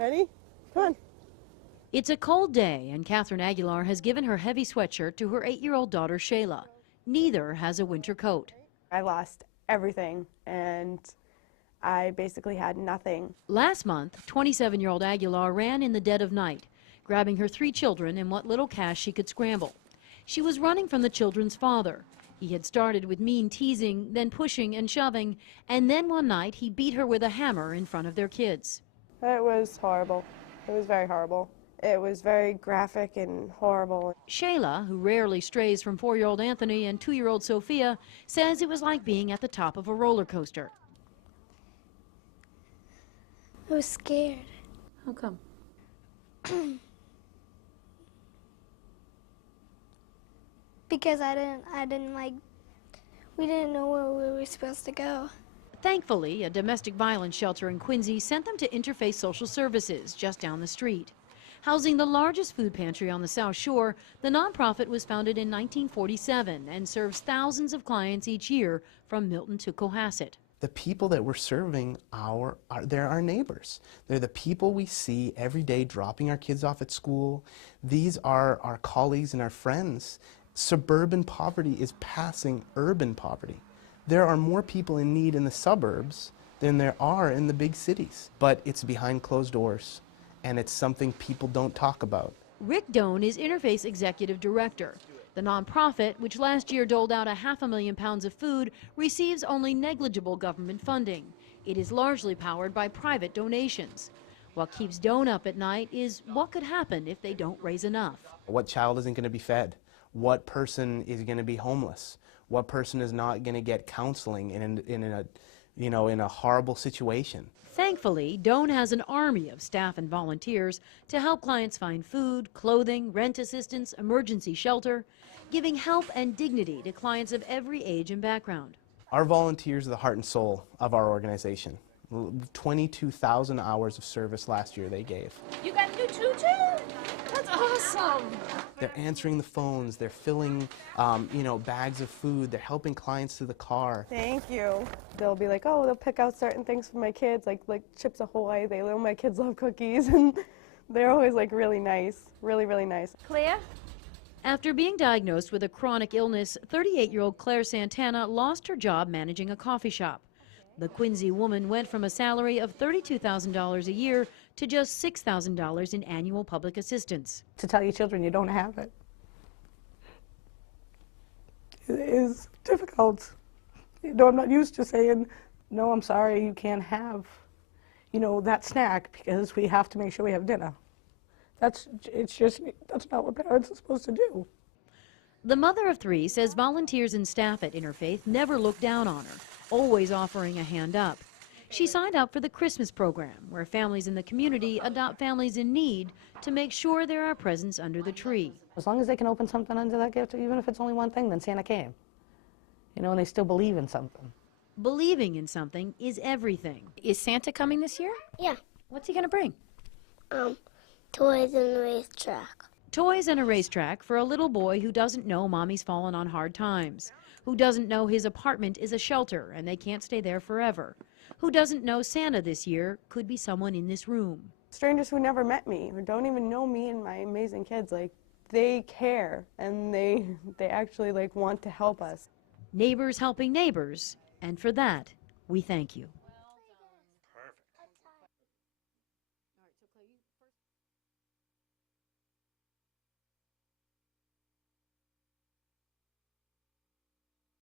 Ready? Come on. It's a cold day, and Catherine Aguilar has given her heavy sweatshirt to her 8-year-old daughter, Shayla. Neither has a winter coat. I lost everything, and I basically had nothing. Last month, 27-year-old Aguilar ran in the dead of night, grabbing her 3 children and what little cash she could scramble. She was running from the children's father. He had started with mean teasing, then pushing and shoving, and then one night he beat her with a hammer in front of their kids. It was horrible. It was very horrible. It was very graphic and horrible. Shayla, who rarely strays from 4-year-old Anthony and 2-year-old Sophia, says it was like being at the top of a roller coaster. I was scared. How come? Because we didn't know where we were supposed to go. Thankfully, a domestic violence shelter in Quincy sent them to Interfaith Social Services just down the street. Housing the largest food pantry on the South Shore, the nonprofit was founded in 1947 and serves thousands of clients each year from Milton to Cohasset. The people that we're serving they're our neighbors. They're the people we see every day dropping our kids off at school. These are our colleagues and our friends. Suburban poverty is passing urban poverty. There are more people in need in the suburbs than there are in the big cities. But it's behind closed doors, and it's something people don't talk about. Rick Doan is Interfaith's executive director. The nonprofit, which last year doled out 500,000 pounds of food, receives only negligible government funding. It is largely powered by private donations. What keeps Doan up at night is what could happen if they don't raise enough. What child isn't going to be fed? What person is going to be homeless? What person is not going to get counseling in a horrible situation? Thankfully, Doan has an army of staff and volunteers to help clients find food, clothing, rent assistance, emergency shelter, giving help and dignity to clients of every age and background. Our volunteers are the heart and soul of our organization. 22,000 hours of service last year they gave. You got a new tutu? That's awesome. They're answering the phones, they're filling bags of food, they're helping clients to the car. Thank you. They'll be like, oh, they'll pick out certain things for my kids, like Chips Ahoy. They know my kids love cookies, and they're always like really nice, really, really nice. Claire? After being diagnosed with a chronic illness, 38-year-old Claire Santana lost her job managing a coffee shop. The Quincy woman went from a salary of $32,000 a year to just $6,000 in annual public assistance. To tell your children you don't have it is difficult. I'm not used to saying, no, I'm sorry, you can't have, that snack because we have to make sure we have dinner. That's not what parents are supposed to do. The mother of 3 says volunteers and staff at Interfaith never look down on her, always offering a hand up. She signed up for the Christmas program, where families in the community adopt families in need to make sure there are presents under the tree. As long as they can open something under that gift, even if it's only one thing, then Santa came. And they still believe in something. Believing in something is everything. Is Santa coming this year? Yeah. What's he gonna bring? Toys and a racetrack. Toys and a racetrack for a little boy who doesn't know mommy's fallen on hard times, who doesn't know his apartment is a shelter and they can't stay there forever, who doesn't know Santa this year could be someone in this room. Strangers who never met me or don't even know me and my amazing kids, they care, and they actually want to help us. Neighbors helping neighbors, and for that, we thank you.